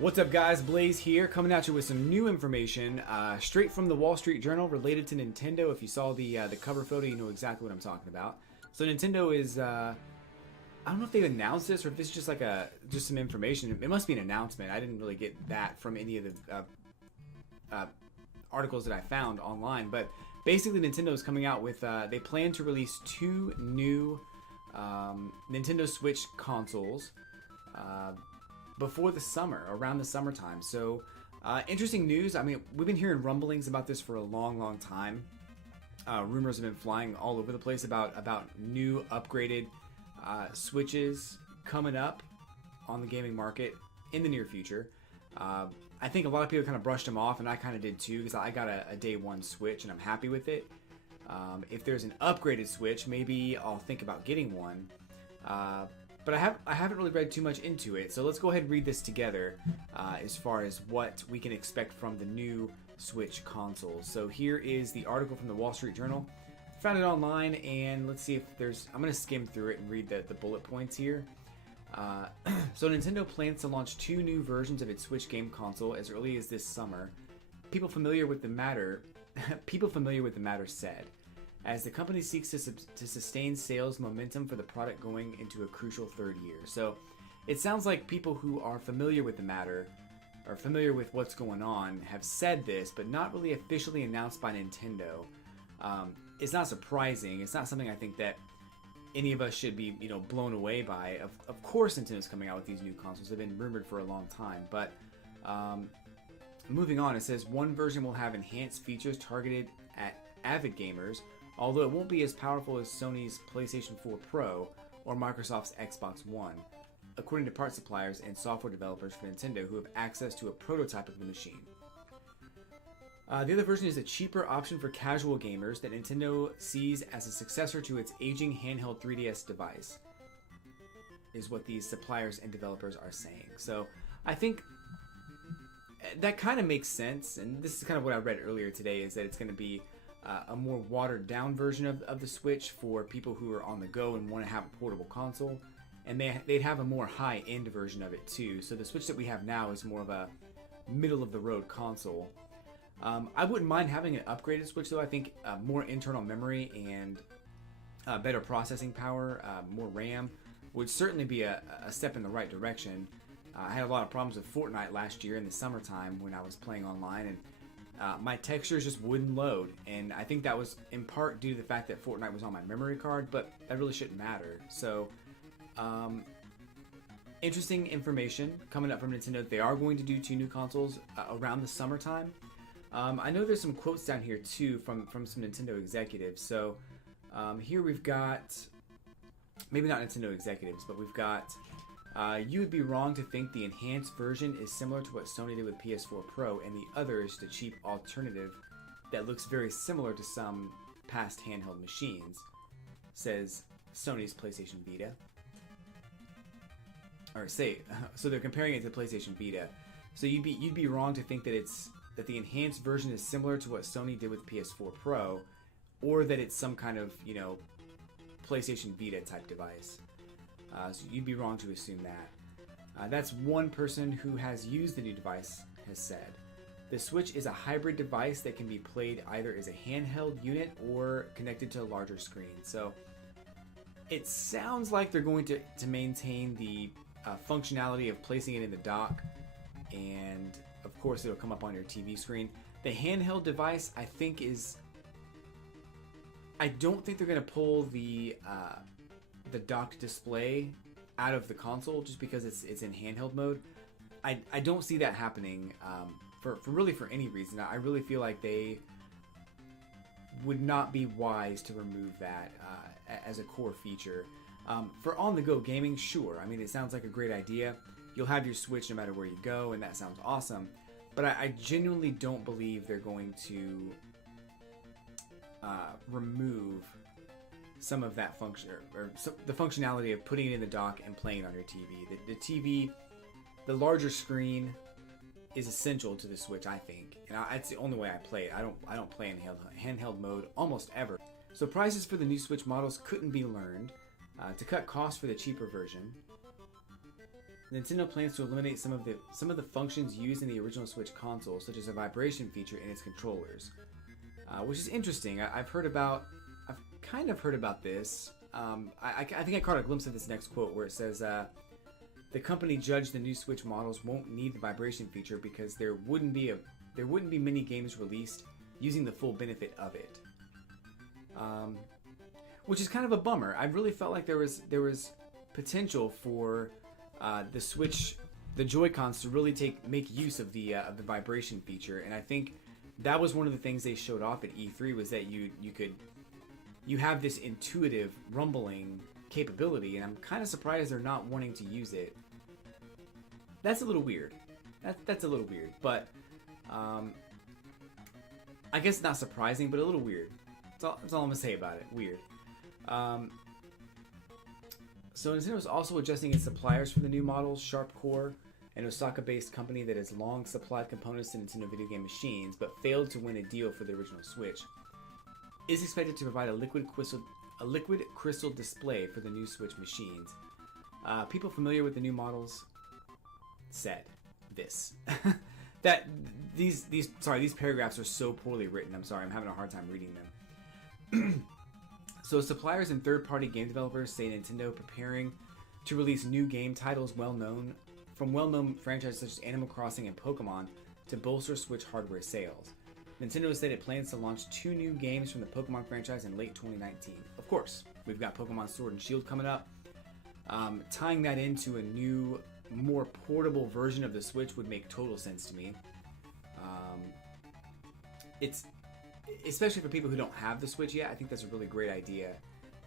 What's up, guys? Blaze here, coming at you with some new information straight from the Wall Street Journal related to Nintendo. If you saw the cover photo, you know exactly what I'm talking about. So Nintendo is, I don't know if they've announced this or if this is just like just some information. It must be an announcement. I didn't really get that from any of the articles that I found online. But basically, Nintendo is coming out with, they plan to release two new Nintendo Switch consoles before the summer, around the summertime. So, interesting news. I mean, we've been hearing rumblings about this for a long time. Rumors have been flying all over the place about new upgraded Switches coming up on the gaming market in the near future. I think a lot of people kind of brushed them off, and I kind of did too, because I got a day one Switch and I'm happy with it. If there's an upgraded Switch, maybe I'll think about getting one. But I haven't really read too much into it, so let's go ahead and read this together as far as what we can expect from the new Switch consoles. So here is the article from the Wall Street Journal. Found it online, and let's see if there's... I'm going to skim through it and read the bullet points here. So Nintendo plans to launch two new versions of its Switch game console as early as this summer. People familiar with the matter said, as the company seeks to sustain sales momentum for the product going into a crucial third year. So it sounds like people who are familiar with the matter, or familiar with what's going on, have said this, but not really officially announced by Nintendo. It's not surprising. It's not something I think that any of us should be, blown away by. Of course Nintendo's coming out with these new consoles. They've been rumored for a long time. But moving on, it says one version will have enhanced features targeted at avid gamers, although it won't be as powerful as Sony's PlayStation 4 Pro or Microsoft's Xbox One, according to part suppliers and software developers for Nintendo who have access to a prototype of the machine. The other version is a cheaper option for casual gamers that Nintendo sees as a successor to its aging handheld 3DS device, is what these suppliers and developers are saying. So I think that kind of makes sense, and this is kind of what I read earlier today, is that it's going to be a more watered down version of the Switch for people who are on the go and want to have a portable console, and they'd have a more high end version of it too. So the Switch that we have now is more of a middle of the road console. I wouldn't mind having an upgraded Switch though. I think more internal memory and better processing power, more RAM would certainly be a step in the right direction. I had a lot of problems with Fortnite last year in the summertime when I was playing online, and my textures just wouldn't load, and I think that was in part due to the fact that Fortnite was on my memory card, but that really shouldn't matter. So, interesting information coming up from Nintendo. They are going to do two new consoles around the summertime. I know there's some quotes down here too from some Nintendo executives. So here we've got, maybe not Nintendo executives, but we've got, you would be wrong to think the enhanced version is similar to what Sony did with PS4 Pro, and the other is the cheap alternative that looks very similar to some past handheld machines, says Sony's PlayStation Vita. So they're comparing it to PlayStation Vita. So you'd be wrong to think that the enhanced version is similar to what Sony did with PS4 Pro, or that it's some kind of, PlayStation Vita type device. So you'd be wrong to assume that. That's one person who has used the new device has said. The Switch is a hybrid device that can be played either as a handheld unit or connected to a larger screen. So it sounds like they're going to maintain the functionality of placing it in the dock, and of course it'll come up on your TV screen. The handheld device, I think, I don't think they're going to pull the docked display out of the console just because it's in handheld mode. I don't see that happening for any reason. I really feel like they would not be wise to remove that as a core feature. For on-the-go gaming, sure. I mean, it sounds like a great idea. You'll have your Switch no matter where you go, and that sounds awesome. But I genuinely don't believe they're going to remove some of that function, or the functionality of putting it in the dock and playing it on your TV. The TV, the larger screen, is essential to the Switch, I think, and that's the only way I play it. I don't play in handheld mode almost ever. So prices for the new Switch models couldn't be learned. To cut costs for the cheaper version, Nintendo plans to eliminate some of the functions used in the original Switch console, such as a vibration feature in its controllers, which is interesting. I've kind of heard about this. I think I caught a glimpse of this next quote where it says, "The company judged the new Switch models won't need the vibration feature because there wouldn't be many games released using the full benefit of it." Which is kind of a bummer. I really felt like there was potential for the Switch, the Joy-Cons to really make use of the vibration feature, and I think that was one of the things they showed off at E3 was that you have this intuitive rumbling capability, and I'm kind of surprised they're not wanting to use it. That's a little weird. That's a little weird, but I guess not surprising, but a little weird. That's all I'm gonna say about it. Weird. So Nintendo is also adjusting its suppliers for the new models. Sharp-Core, an Osaka-based company that has long supplied components to Nintendo video game machines, but failed to win a deal for the original Switch, is expected to provide a liquid crystal display for the new Switch machines. People familiar with the new models said this. that these paragraphs are so poorly written. I'm sorry, I'm having a hard time reading them. So suppliers and third-party game developers say Nintendo preparing to release new game titles well-known franchises such as Animal Crossing and Pokemon to bolster Switch hardware sales. Nintendo said it plans to launch 2 new games from the Pokemon franchise in late 2019. Of course, we've got Pokemon Sword and Shield coming up. Tying that into a new, more portable version of the Switch would make total sense to me. It's especially for people who don't have the Switch yet. I think that's a really great idea.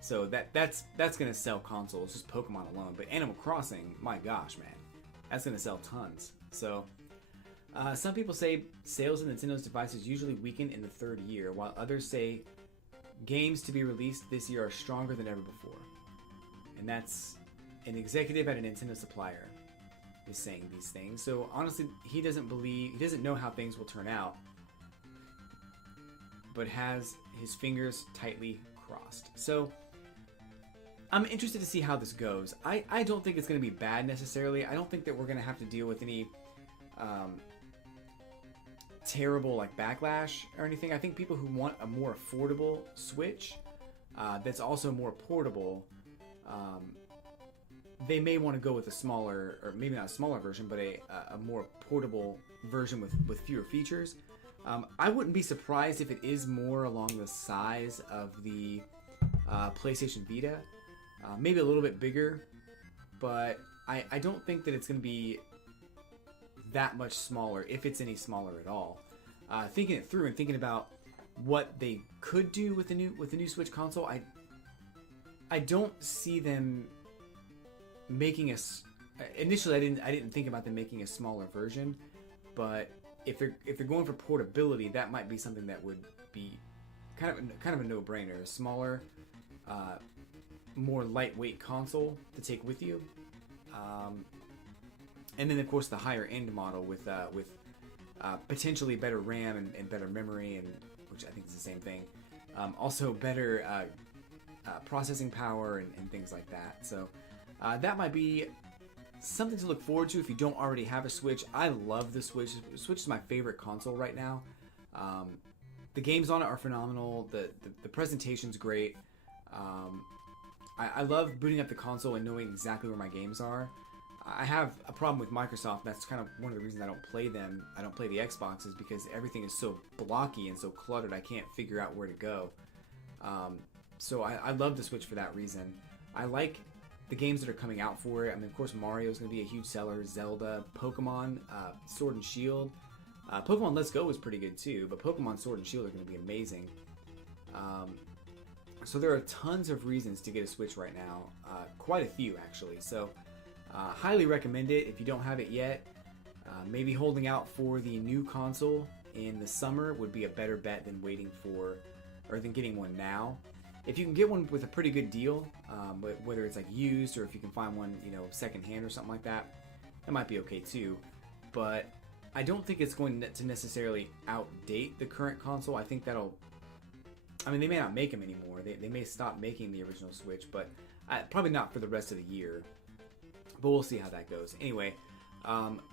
So that's gonna sell consoles, just Pokemon alone. But Animal Crossing, my gosh, man, that's gonna sell tons. So some people say sales of Nintendo's devices usually weaken in the 3rd year, while others say games to be released this year are stronger than ever before. And that's an executive at a Nintendo supplier is saying these things. So honestly, he doesn't know how things will turn out, but has his fingers tightly crossed. So I'm interested to see how this goes. I don't think it's going to be bad necessarily. I don't think that we're going to have to deal with any terrible like backlash or anything. I think people who want a more affordable Switch that's also more portable, they may want to go with a smaller, or maybe not a smaller version, but a more portable version with fewer features. I wouldn't be surprised if it is more along the size of the PlayStation Vita. Maybe a little bit bigger, but I don't think that it's going to be that much smaller, if it's any smaller at all. Thinking it through and thinking about what they could do with the new Switch console, I don't see them making initially I didn't think about them making a smaller version, but if they're going for portability, that might be something that would be kind of a no-brainer. A smaller, more lightweight console to take with you, and then of course the higher end model with potentially better RAM and better memory, and which I think is the same thing. Also better processing power and things like that. So that might be something to look forward to if you don't already have a Switch. I love the Switch. Switch is my favorite console right now. The games on it are phenomenal. The presentation's great. I love booting up the console and knowing exactly where my games are. I have a problem with Microsoft. That's kind of one of the reasons I don't play them. I don't play the Xbox, is because everything is so blocky and so cluttered. I can't figure out where to go. So I love the Switch for that reason. I like the games that are coming out for it. I mean, of course, Mario is going to be a huge seller. Zelda, Pokemon, Sword and Shield. Pokemon Let's Go was pretty good too, but Pokemon Sword and Shield are going to be amazing. So there are tons of reasons to get a Switch right now. Quite a few, actually. So highly recommend it if you don't have it yet. Maybe holding out for the new console in the summer would be a better bet than than getting one now. If you can get one with a pretty good deal, whether it's like used or if you can find one, secondhand or something like that, that might be okay too. But I don't think it's going to necessarily outdate the current console. I think they may not make them anymore. They may stop making the original Switch, but probably not for the rest of the year. but we'll see how that goes. Anyway,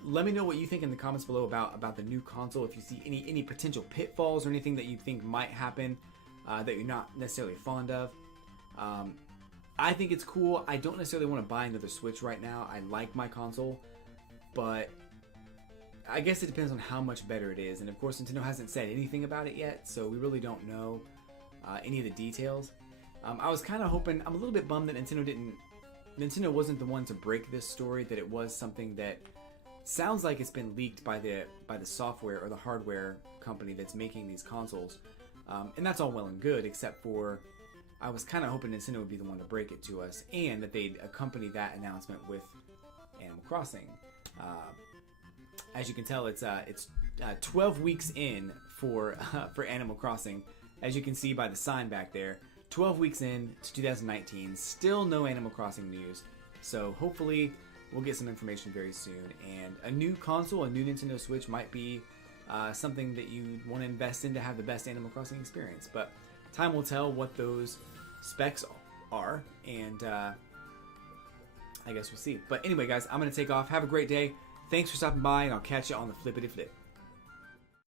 let me know what you think in the comments below about the new console. If you see any potential pitfalls or anything that you think might happen that you're not necessarily fond of. I think it's cool. I don't necessarily want to buy another Switch right now. I like my console, but I guess it depends on how much better it is. And of course, Nintendo hasn't said anything about it yet, so we really don't know any of the details. I was kind of hoping. I'm a little bit bummed that Nintendo wasn't the one to break this story. That it was something that sounds like it's been leaked by the software or the hardware company that's making these consoles. And that's all well and good, except for I was kind of hoping Nintendo would be the one to break it to us, and that they'd accompany that announcement with Animal Crossing. As you can tell, it's 12 weeks in for Animal Crossing. As you can see by the sign back there, 12 weeks in to 2019, still no Animal Crossing news. So hopefully we'll get some information very soon. And a new console, a new Nintendo Switch might be something that you want to invest in to have the best Animal Crossing experience. But time will tell what those specs are, and I guess we'll see. But anyway, guys, I'm going to take off. Have a great day. Thanks for stopping by, and I'll catch you on the flippity flip.